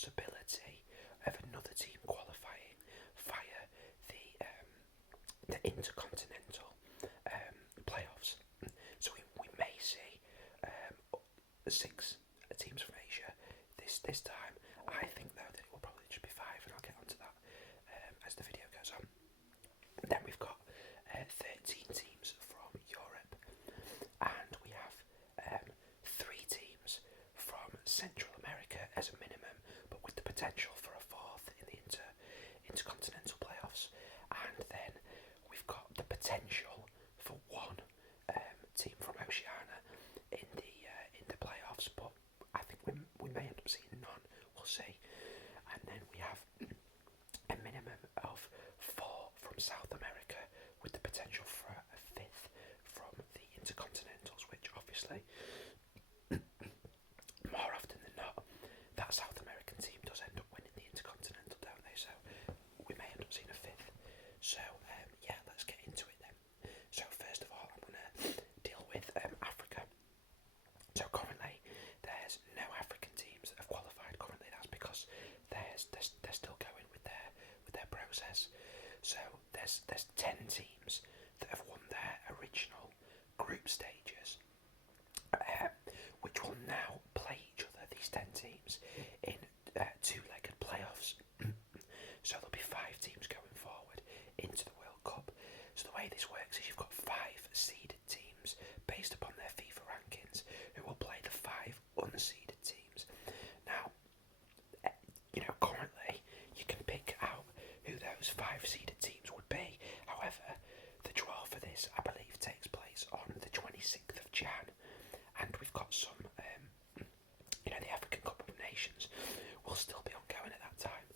possibility of another team qualifying via the intercontinental playoffs. So we may see 6 teams from Asia this time. I think though that it will probably just be 5, and I'll get onto that as the video goes on. Then we've got 13 teams from Europe, and we have 3 teams from Central America as a minimum, but with the potential for a 4th in the intercontinental playoffs. And then we've got the potential for 1 team from Oceania in the playoffs, but I think we may end up seeing none. We'll see. And then we have a minimum of 4 from South America, with the potential for a 5th from the intercontinentals, which obviously more often than not that South American team does end up winning the intercontinental, don't they? So we may end up seeing a 5th. So yeah, let's get into it then. So first of all, I'm going to deal with Africa. So currently there's no African teams that have qualified. Currently that's because they're still going with their process. So there's 10 teams that have won their original group stages, which will now play each other, these 10 teams, in 2-legged playoffs. So there'll be 5 teams going forward into the World Cup. So the way this works is you've got 5 seeded teams based upon their FIFA rankings who will play the 5 unseeded teams. Now, currently you can pick out who those 5 seeded teams would be. However, the draw for this, I believe, takes place on the 26th of Jan, and we've got some, the African Cup of Nations will still be ongoing at that time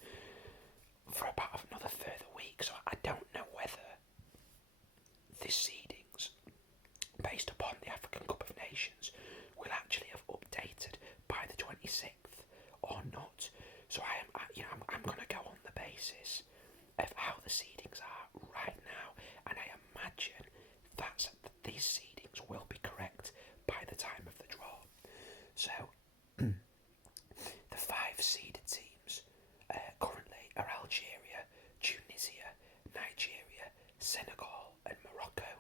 for about another further week. So I don't know whether the seedings based upon the African Cup of Nations will actually have updated by the 26th or not. So I'm going to go on the basis of how the seedings are right now, and I imagine that these seedings will be correct by the time of the draw. So the 5 seeded teams currently are Algeria, Tunisia, Nigeria, Senegal and Morocco.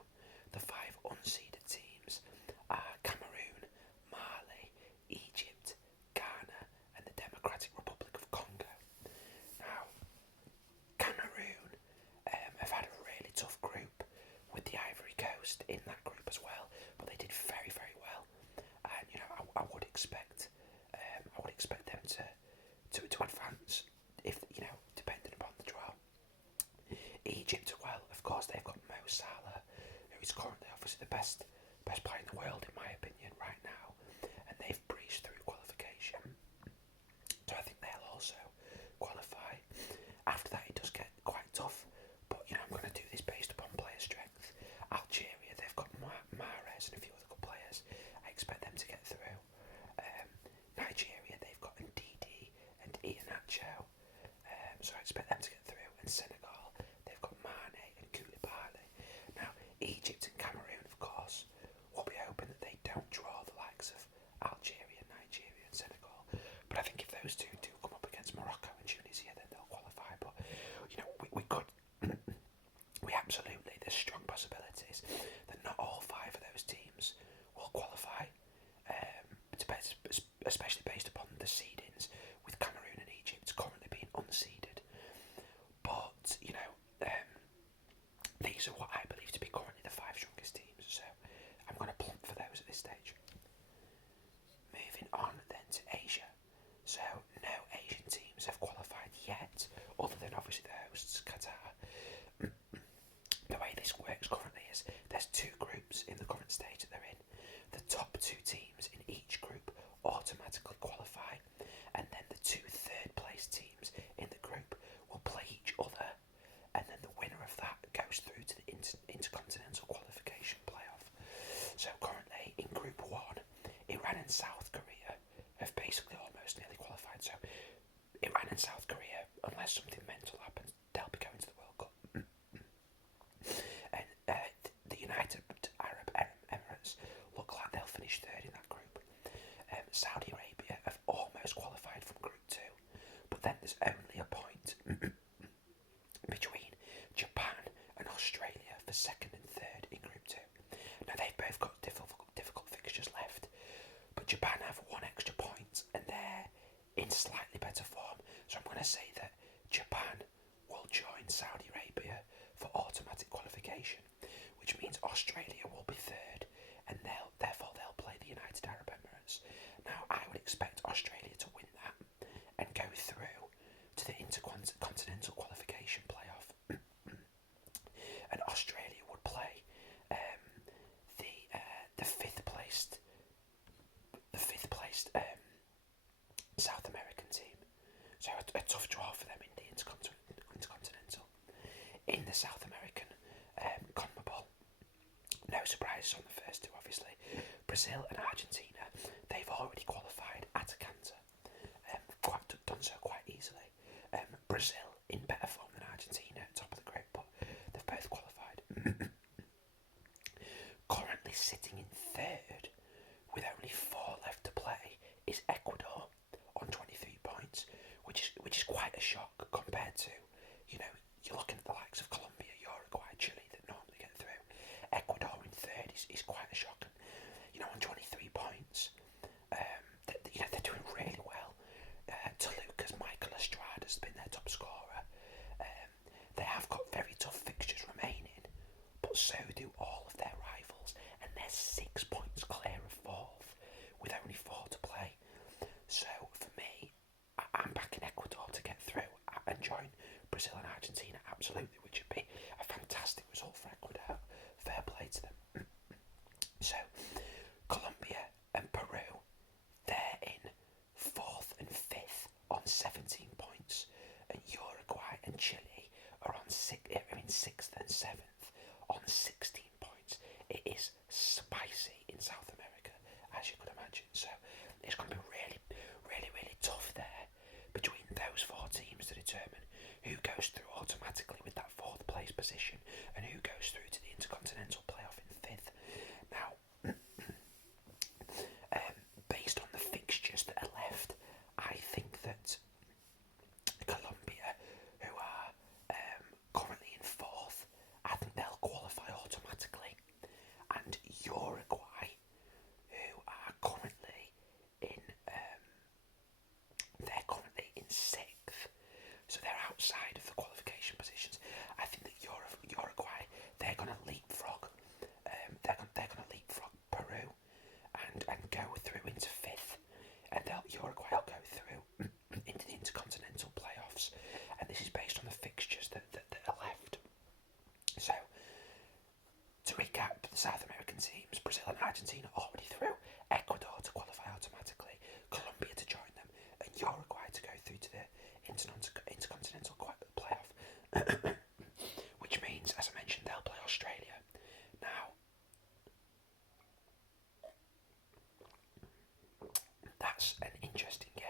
The 5 unseeded teams are Cameroon, Mali, Egypt, Ghana and the Democratic Republic of Congo. Now, Cameroon have had a really tough group with the Ivory Coast in that group as well, but they did very, very well. And I would expect them to advance if depending upon the draw. Egypt, well, of course, they've got Mo Salah, who is currently obviously the best player in the world in my opinion right now, and they've breezed through qualification. So I think they'll also qualify. After that, it does get quite tough, but I'm going to do this based upon player strength. Algeria, they've got Mahrez and a few other good players. I expect them to get through. Nigeria, they've got Ndidi and Iheanacho, so I expect them to get through. And Senegal, they've got Mane and Koulibaly. Now, Egypt and Cameroon, of course, will be hoping that they don't draw the likes of Algeria, Nigeria and Senegal. But I think if those two do come up against Morocco and Tunisia, then they'll qualify. But, we could, there's strong possibilities that not all 5 of those teams will qualify, especially based upon the seedings, with Cameroon and Egypt currently being unseeded. But, these are what I believe to be currently the 5 strongest teams, so I'm going to plump for those at this stage. Moving on then to Asia. So no Asian teams have qualified yet, other than obviously the hosts, Qatar. The way this works currently is there's 2 groups in the current stage that they're in. The top 2 teams in each group automatically qualify, and then the 2 third-place teams in the group will play each other, and then the winner of that goes through to the intercontinental qualification playoff. So currently in Group 1, Iran and South Korea have basically almost nearly qualified. So Iran and South Korea, unless something mental happens, they'll be going to the World Cup. And the United Arab there's only a point between Japan and Australia for second and third in Group 2. Now they've both got difficult fixtures left, but Japan have one extra point and they're in slightly better form. So I'm going to say that Japan will join Saudi Arabia for automatic qualification, which means Australia will be third, and therefore they'll play the United Arab Emirates. Now I would expect Australia to win that and go through to the intercontinental qualification playoff, and Australia would play the fifth placed South American team. So a tough draw for them in the intercontinental. In the South American CONMEBOL, no surprises on the first two, obviously. Brazil and Argentina, they've already qualified at a canter. Done so quite easily. Brazil in better form than Argentina, top of the group, but they've both qualified. Currently sitting in third, with only 4 left to play, is Ecuador on 23 points, which is quite a shock compared to, you're looking at the likes of Colombia, Uruguay, Chile that normally get through. Ecuador in third is quite a shock. And, on 23 points, they're doing really well. Toluca's Michael Estrada has been their top scorer. They have got very tough fixtures remaining, but so do all of their rivals, and they're 6 points clear of fourth, with only 4 to play. So for me, I'm backing Ecuador to get through and join Brazil and Argentina, absolutely, which would be a fantastic result for Ecuador. Fair play to them. So Colombia and Peru, they're in 4th and 5th on 17 points, and Uruguay and Chile are in 6th and 7th on 16 points. It is spicy in South America, as you could imagine. So it's going to be really, really, really tough there between those 4 teams to determine who goes through automatically with that 4th place position and who goes through to the intercontinental playoff in 5th. Now, based on the fixtures that are left, I think that Colombia, who are currently in 4th, I think they'll qualify automatically, and Uruguay, who are currently in 6th, so they're outside of the qualification positions. I think that Uruguay, they're going to leapfrog. They're going to leapfrog Peru and go through into 5th, and Uruguay will go through into the intercontinental playoffs. And this is based on the fixtures that are left. So to recap, the South American teams, Brazil and Argentina already through, Ecuador to qualify automatically, Colombia to join them, and Uruguay to go through to the intercontinental playoff, which means, as I mentioned, they'll play Australia. Now, that's an interesting game.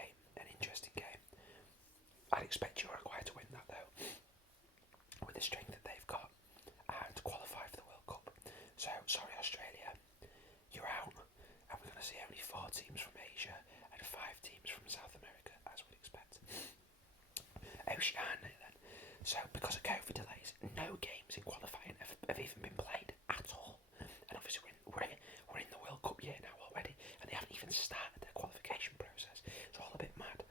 I'd expect Uruguay to win that though, with the strength that they've got, and qualify for the World Cup. So, sorry Australia, you're out, and we're going to see only 4 teams from Asia and 5 teams from South America, as we'd expect. Oceania then. So, because of COVID delays, no games in qualifying have even been played at all. And obviously we're in the World Cup year now already, and they haven't even started their qualification process. It's all a bit mad.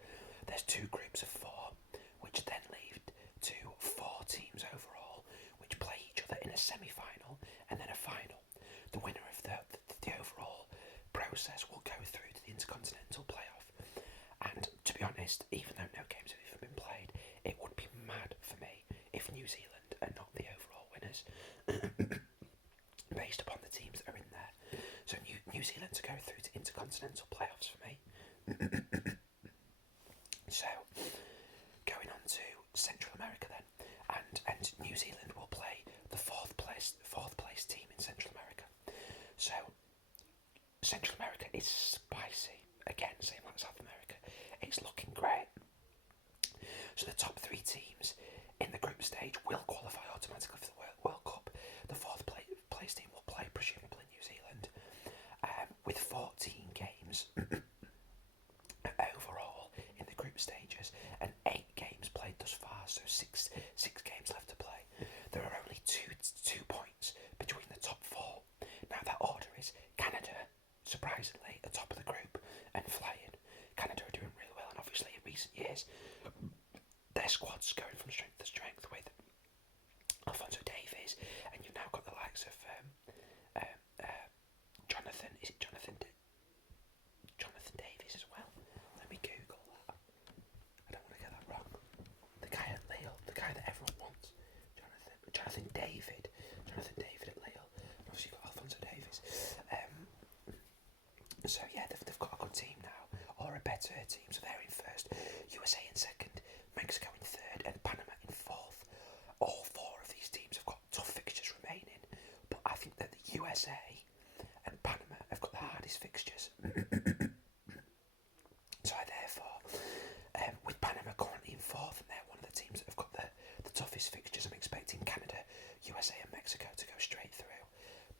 There's 2 groups of 4, which then lead to 4 teams overall, which play each other in a semi-final and then a final. The winner of the overall process will go through to the intercontinental playoff. And to be honest, even though no games have even been played, it would be mad for me if New Zealand are not the overall winners, based upon the teams that are in there. So New Zealand to go through to intercontinental playoffs for me. So, going on to Central America then, and New Zealand will play the fourth place team in Central America. So, Central America is spicy. Again, same like South America. It's looking great. So the top 3 teams in the group stage will qualify automatically for the World Cup. The 4th place team will play presumably New Zealand, with 14 games overall in the group stages, and 8 so six games left to play. There are only two points between the top four. Now that order is Canada, surprisingly, at top of the group and flying. Canada are doing really well, and obviously in recent years, their squad's going from strength to strength with Alphonso Davies, and you've now got the likes of Jonathan. Is it Jonathan? Jonathan Davies as well. Let me Google that. I don't want to get that wrong. The guy at Lille, the guy that everyone wants. Jonathan David at Lille. And obviously you've got Alphonso Davies. So yeah, they've got a good team now, or a better team. So they're in first, USA in second, Mexico in third, and Panama in fourth. All four of these teams have got tough fixtures remaining, but I think that the USA and Panama have got the hardest fixtures. So therefore, with Panama currently in fourth, and they're one of the teams that have got the toughest fixtures, I'm expecting Canada, USA and Mexico to go straight through,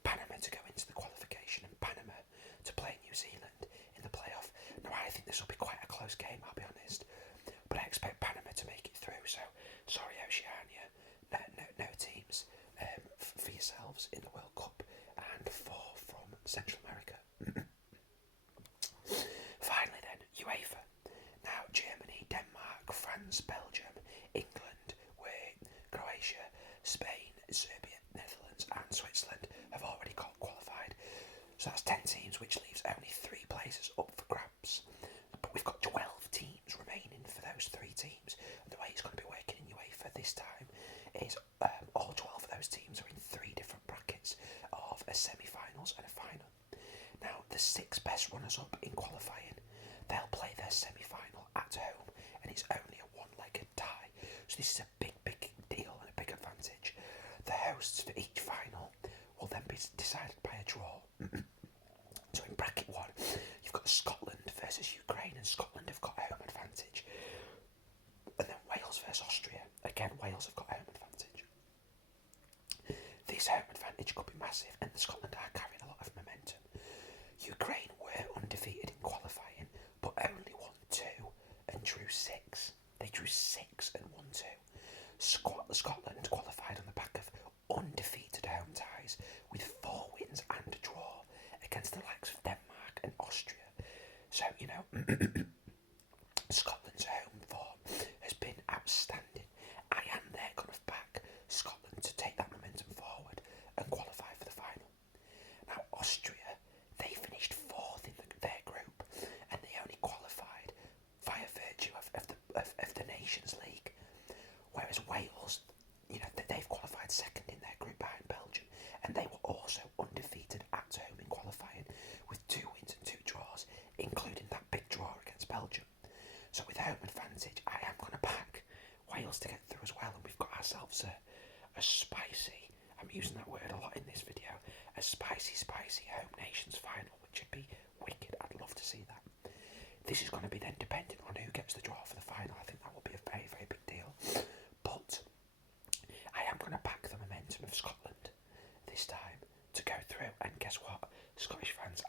Panama to go into the qualification, and Panama to play New Zealand in the playoff. Now I think this will be quite a close game, I'll be honest, but I expect Panama to make it through, so sorry Oceania, no teams for yourselves in the World Cup, and 4 from Central America. Finally then, UEFA. Now Germany, Denmark, France, Belgium, England, Croatia, Spain, Serbia, Netherlands and Switzerland have already qualified. So that's 10 teams, which leaves only 3 places up for grabs. But we've got 12 teams remaining for those 3 teams. And the way it's going to be working in UEFA this time is all 12 of those teams are in 3 different brackets of a semi-finals and a final. Now, the 6 best runners-up in qualifying, they'll play their semi-final at home, and it's only a one-legged tie. So this is a big deal and a big advantage. The hosts for each final will then be decided by a draw. So in bracket 1, you've got Scotland versus Ukraine, and Scotland have got home advantage. And then Wales versus Austria. Again, Wales have got home advantage. This home advantage could be massive, and Scotland are carrying a lot of momentum. Ukraine were undefeated in qualifying, but only won 2 and drew 6. They drew 6 and won 2. Scotland qualified on the back of undefeated home ties with 4 wins and a draw against the likes of Denmark and Austria. So, you know, Scotland's home form has been outstanding. I am there going to back Scotland to take that momentum forward and qualify for the final. Now, Austria, they finished 4th in their group, and they only qualified via virtue of the Nations League, whereas Wales, you know, they've qualified 2nd in their group behind Belgium, and they were also undefeated at home in qualifying with 2 wins and 2 draws, including that big draw against Belgium. So with home advantage, I am going to back Wales to get through as well, and we've got ourselves a spicy, I'm using that word a lot in this video, a spicy home nations final, which would be wicked. I'd love to see that. This is going to be then dependent on who gets the draw for the final. I think that will be a very big deal, but I am going to back the momentum of Scotland this time to go through, and guess what, Scottish fans,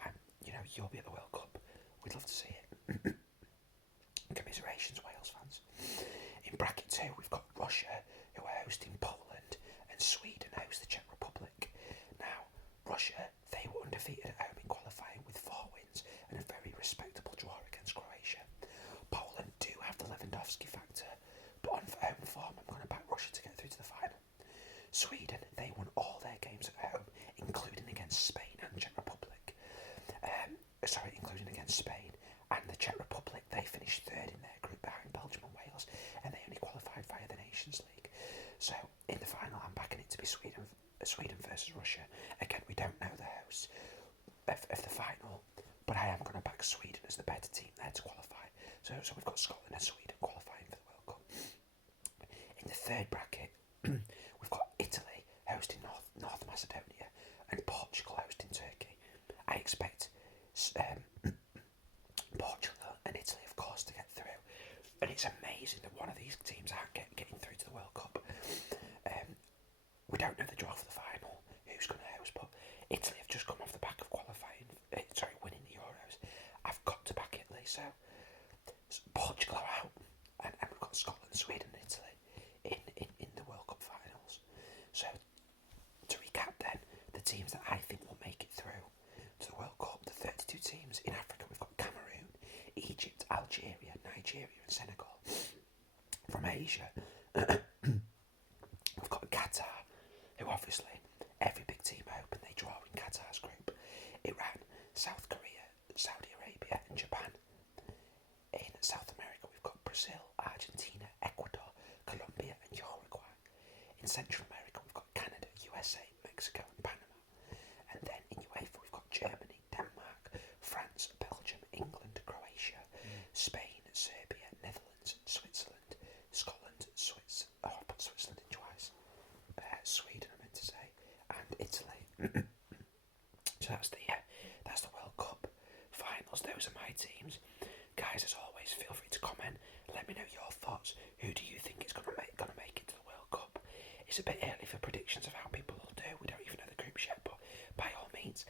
you know, you'll be at the World Cup, we'd love to see it. Commiserations, Wales fans. In bracket 2, we've got Russia, who are hosting Poland, and Sweden host the Czech Republic. Now, Russia, they were undefeated at home in qualifying with 4 wins and a very respectable draw against Croatia. Poland do have the Lewandowski factor, but on home form, I'm going to back Russia to get through to the final. Sweden, they won all their games at home, including against Spain and Czech Republic. Including against Spain and the Czech Republic. They finished 3rd in their group behind Belgium and Wales, and they only qualified via the Nations League. So in the final, I'm backing it to be Sweden versus Russia. Again, we don't know the hosts of the final, but I am going to back Sweden as the better team there to qualify. So we've got Scotland and Sweden qualifying for the World Cup. In the 3rd bracket, we've got Italy hosting North Macedonia and Portugal hosting Turkey. I expect Portugal and Italy, of course, to get through, and it's amazing that one of these teams aren't getting through to the World Cup. We don't know the draw for the final, who's going to host, but Italy have just come off the back of winning the Euros. I've got to back Italy, so Portugal are out, and we've got Scotland, Sweden and Italy teams that I think will make it through to the World Cup, the 32 teams in Africa, we've got Cameroon, Egypt, Algeria, Nigeria and Senegal. From Asia, we've got Qatar, who obviously every big team hoping they draw in Qatar's group. Iran, South Korea, Saudi Arabia and Japan. In South America we've got Brazil, Argentina, Ecuador, Colombia and Uruguay. In Central America we've got Canada, USA, Mexico and Panama. And then in UEFA we've got Germany, Denmark, France, Belgium, England, Croatia, Spain, Serbia, Netherlands, Switzerland, Scotland, I put Switzerland in twice. Sweden, I meant to say, and Italy. So that's the World Cup finals. Those are my teams, guys. As always, feel free to comment. Let me know your thoughts. Who do you think is gonna make it to the World Cup? It's a bit early for predictions of how people will do. We don't even know the groups yet, but by all means,